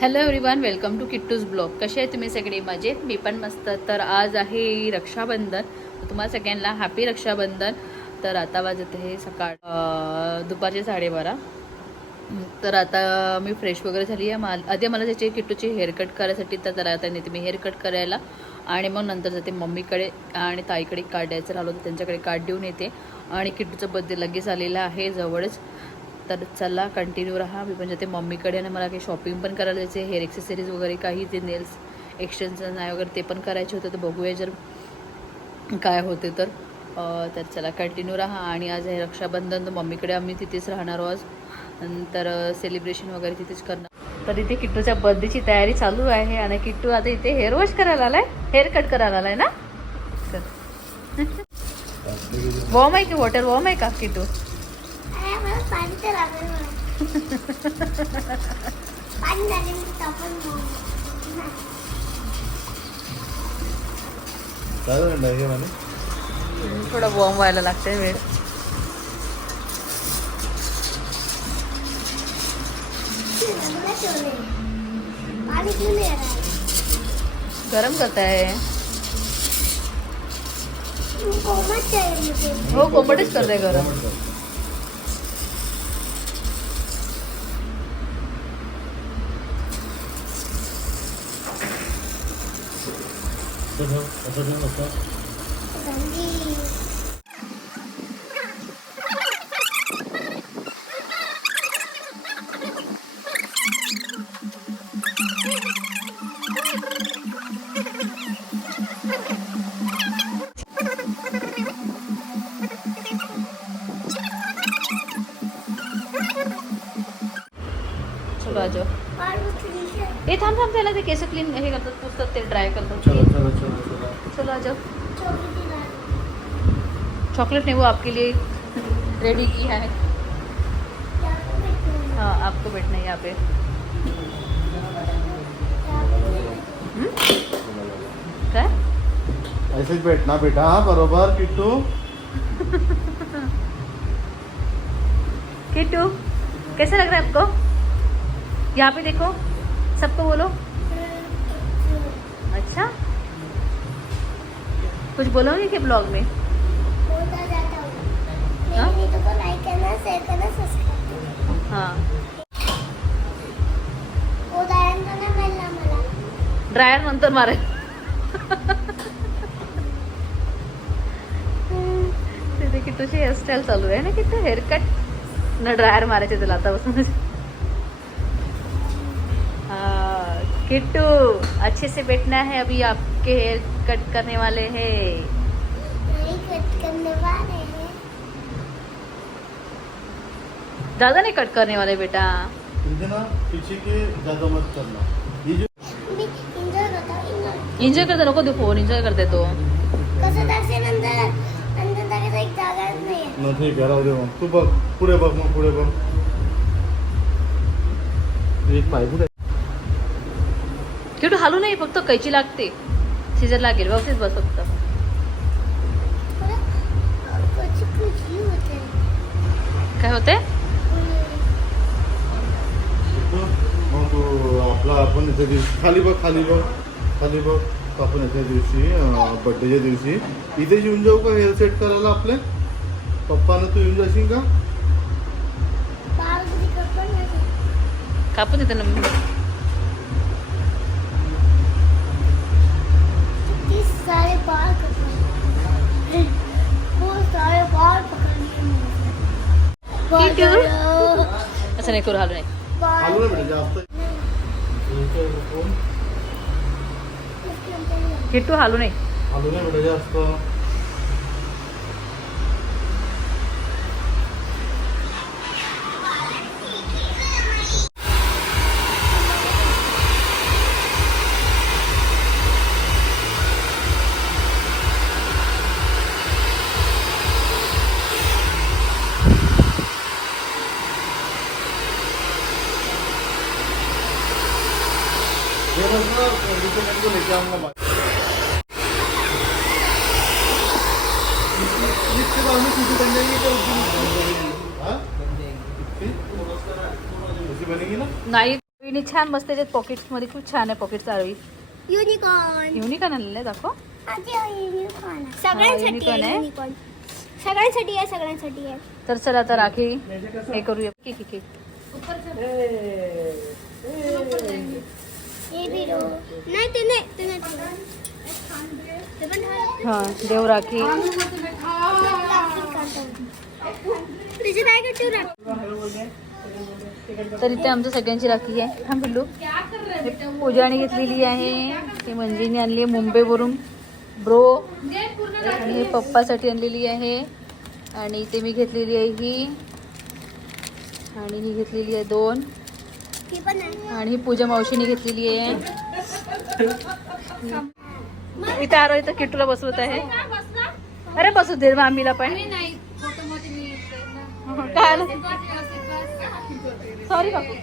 Hello everyone welcome to Kittu's blog कसे आहे तुम्ही सगळे? मजेत? मी पण मस्त. तर आज आहे रक्षाबंधन. तुम्हाला सगळ्यांना हॅपी रक्षाबंधन. तर आता वाजत आहे सकाळ दुपारचे साडेबारा. तर आता मी फ्रेश वगैरे झाली आहे. मा आधी मला त्याची किट्टूची हेअरकट करायसाठी. तर जरा आता नेते मी हेअरकट करायला. आणि मग नंतर जाते मम्मीकडे आणि ताईकडे कार्ड द्यायचं राहिलं होतं. त्यांच्याकडे कार्ड देऊन येते. आणि किट्टूचा बर्थडे लगेच आलेला आहे जवळच. तर चला कंटिन्यू राहा. मी पण जाते मम्मीकडे आणि मला काही शॉपिंग पण करायला जायचे हेअर एक्सेसरीज वगैरे काही ते नेल्स एक्सटेन्शन आहे वगैरे ते पण करायचे होते. तर बघूया जर काय होते तर. तर चला कंटिन्यू राहा. आणि आज हे रक्षाबंधन तर मम्मीकडे आम्ही तिथेच राहणार आहोत नंतर सेलिब्रेशन वगैरे तिथेच करणार. तर इथे किट्टूच्या बर्थडेची तयारी चालू आहे. आणि किट्टू आता इथे हेअर वॉश करायला आलाय. हेअर कट करायला आलाय ना? वॉर्म आहे की वॉटर वॉर्म आहे का किट्टू? पाणी तर लागलं मला. पाणी झाले मी तापण काय म्हणलं म्हणे थोडं वॉर्म व्हायला लागते वेळ. गरम करत आहे आहे. हो कोंबडीच करते गरम. असं ठेव असं ठेव असं थंडी चलो त्याला ते केस क्लीन हे करतात पुसतात ते ड्राय करतात चलो चलो चलो चलो। चलो चॉकलेट नहीं वो आपके लिए रेडी की है। हाँ आपको बैठना है यहाँ पे। हम्म? काय? ऐसेच बैठना बेटा हाँ बरोबर किट्टू। किट्टू कैसा लग रहा है आपको? यहाँ पे देखो सबको बोलो। कुछ बोलोगे कि ब्लॉग में? हूँ? मेरे वीडियो को लाइक करना शेयर करना सब्सक्राइब करना। उदाहरण करना मिळाला मला ड्रायर नंतर मारे। तिथे किट्टूची हेअरस्टाईल चालू आहे ना किट्टू हेअरकट न ड्रायर मारायचे तुला आतापासून हाँ, किट्टू अच्छे से बैठना है अभी आपके हेयर कट करने वाले हैं। नहीं कट करने वाले हैं। ज़्यादा नहीं कट करने वाले बेटा। ना पीछे के ज़्यादा मत करना। ये जो मी एन्जॉय करतो नको तू फ़ोन एन्जॉय करते तो। कसं दर्शन नंतर नंतर टाकायचं एक जागाच नाही न आहे राहू दे मग तू बघ पुढे बघ मग पुढे बघ एक पाय पुढे किट्टू हालू नाही फक्त कैची लागते। सीजर लागेल व्यवस्थित बस फक्त काय होते किट्टू, मग तू आपला आपण याच्या दिवशी खाली बघ खाली बघ खाली बघ. आपण याच्या दिवशी बड्डेच्या दिवशी. इथे येऊन जाऊ का हेअर सेट करायला आपले? पप्पानं तू येऊन जाशील का? कापून देते ना सारे बाल पकड़ बहुत सारे बाल पकड़ लिए असं नाही करू हालू नाही। नाही। जास्त किट्टू हालू नाही। चालू नाही बेटा जास्त ये बस ना रिपेमेंट को लेके आऊंगा मैं इसके बाद में सीधी बन जाएंगी क्या उसकी हाँ? इसकी? ऐसी बनेगी ना नाही तिने छान मस्त त्याच्यात पॉकेट्समध्ये खूप छान आहे पॉकेट चाळवी युनिकॉर्न युनिक आणलेलं आहे दाखव युनिकॉर्न हा, सगळ्यांसाठी unicorn. आहे आहे. युनिकॉर्न सगळ्यांसाठी आहे सगळ्यांसाठी आहे. तर चला आता राखी हे करूया. की की की? हे बी रो नाही ते नाही नाही. हा देव राखी? तर इथे आमच्या सगळ्यांची राखी आहे. हा पिल्लू. हे पूजाने घेतलेली आहे. ती मंजीने आणली आहे मुंबईवरून. ब्रो. आणि हे पप्पासाठी आणलेली आहे. आणि इथे मी घेतलेली आहे ही. आणि ही घेतलेली आहे दोन. आणि ही पूजा मावशीने घेतलेली आहे. इथे आरो इथं किटूला बसवत आहे. अरे बसू दे मामीला पण. काय सॉरी काकू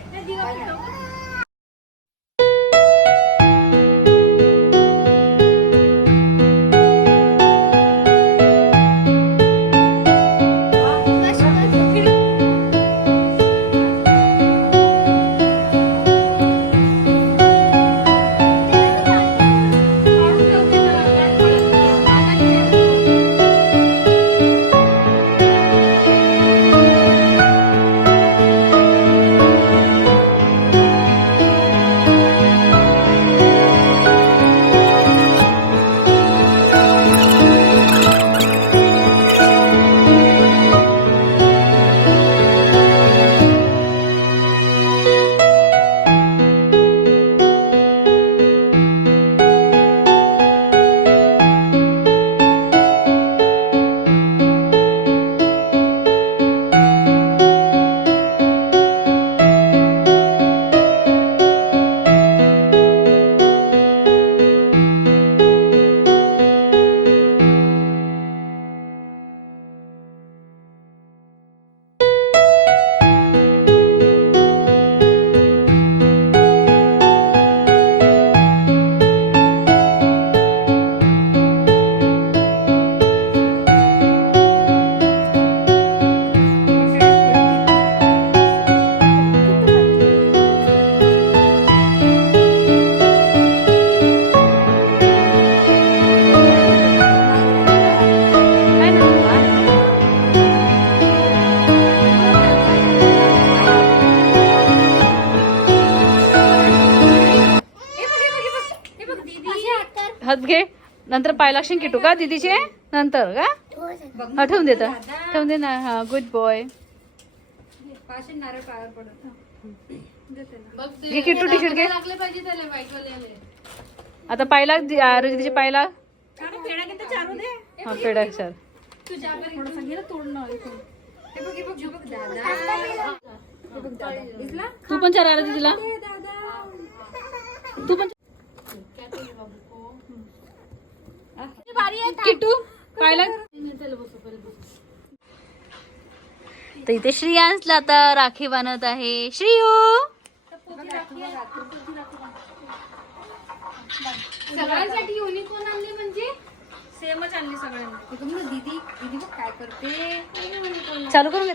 हात घे. नंतर पाय लागशील किटू का दीदीचे? नंतर का? हा ठेवून देता ठेवून दे ना. हा गुड बॉय घे किटू टी शर्ट घे. आता पायला दीदीचे पायला हा पेडा सर तू पण चार आरती तिला. तू पण किटू तर इथे श्रेयांसला आता राखी बांधत आहे. श्रीयू सगळ्यांसाठी युनिकॉर्न आणले म्हणजे? सेमच आणली सगळ्यांना. दीदी दीदी बघ काय करते. चालू करून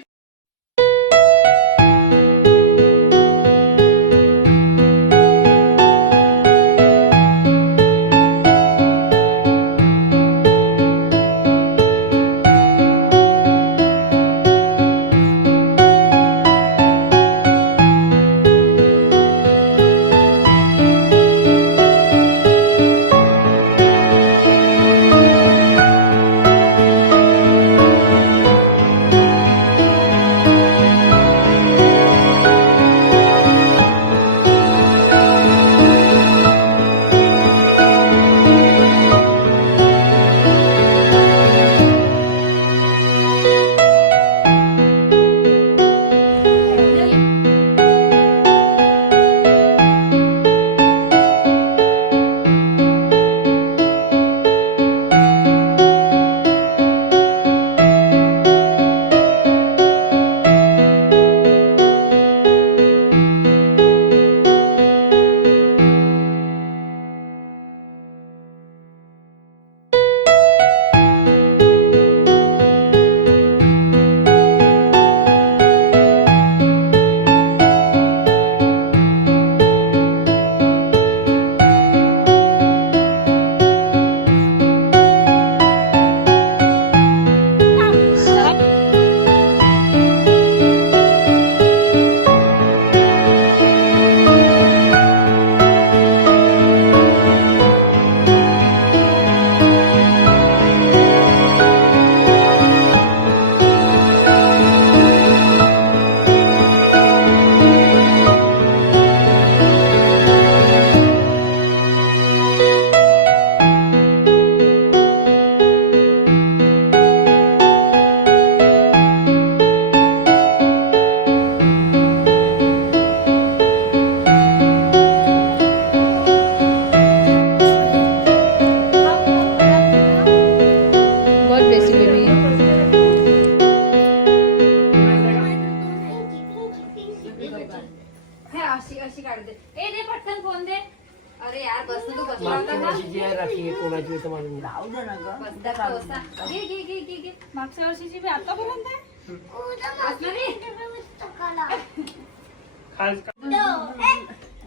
आज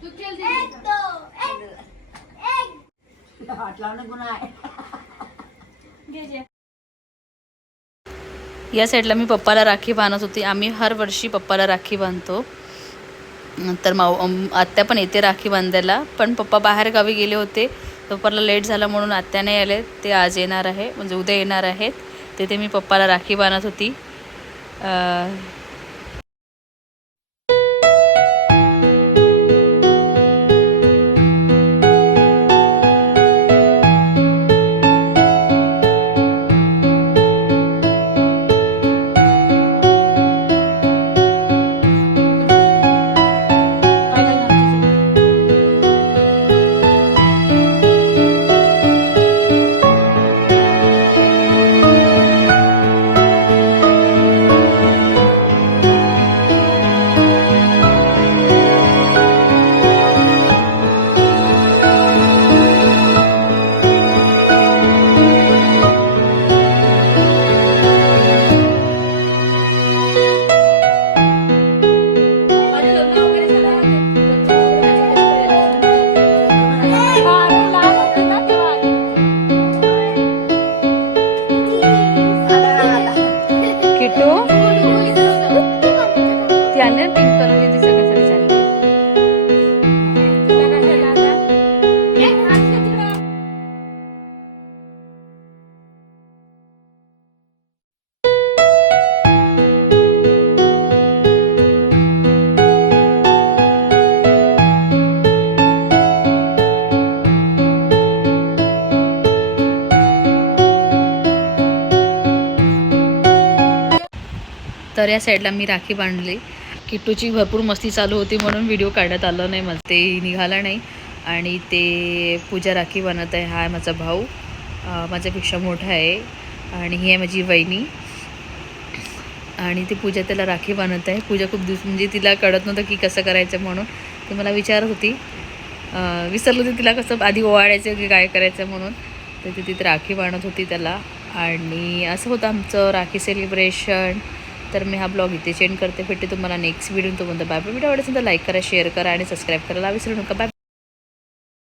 तू खेळ या साईडला मी पप्पाला राखी बांधत होती. आम्ही हर वर्षी पप्पाला राखी बांधतो. नंतर माऊ आत्या पण येते राखी बांधायला. पण पप्पा बाहेर गावी गेले होते. पप्पाला लेट झाला म्हणून आत्या नाही आले ते आज येणार आहे. म्हणजे उद्या येणार आहेत. तिथे मी पप्पाला राखी बांधत होती. या साईडला मी राखी बांधली. किट्टूची भरपूर मस्ती चालू होती म्हणून व्हिडिओ काढण्यात आलं नाही. मला ते निघाला नाही. आणि ते पूजा राखी बनत आहे. हा माझा भाऊ. माझ्यापेक्षा मोठा आहे. आणि ही आहे माझी वहिनी. आणि ती पूजा त्याला राखी बांधत आहे. पूजा खूप दिवस म्हणजे तिला कळत नव्हतं की कसं करायचं म्हणून. ती मला विचारत होती. विसरलं होती तिला कसं आधी ओवाळायचं की काय करायचं म्हणून. तर ती तिथे राखी बांधत होती त्याला. आणि असं होतं आमचं राखी सेलिब्रेशन तर मी हा ब्लॉग इथे चेंड करते. भेटते तुम्हाला नेक्स्ट व्हिडिओ तो बाय बाय. व्हिडिओ आवडेल तर लाईक करा शेअर करा आणि सबस्क्राईब करायला विसरू नका. बाय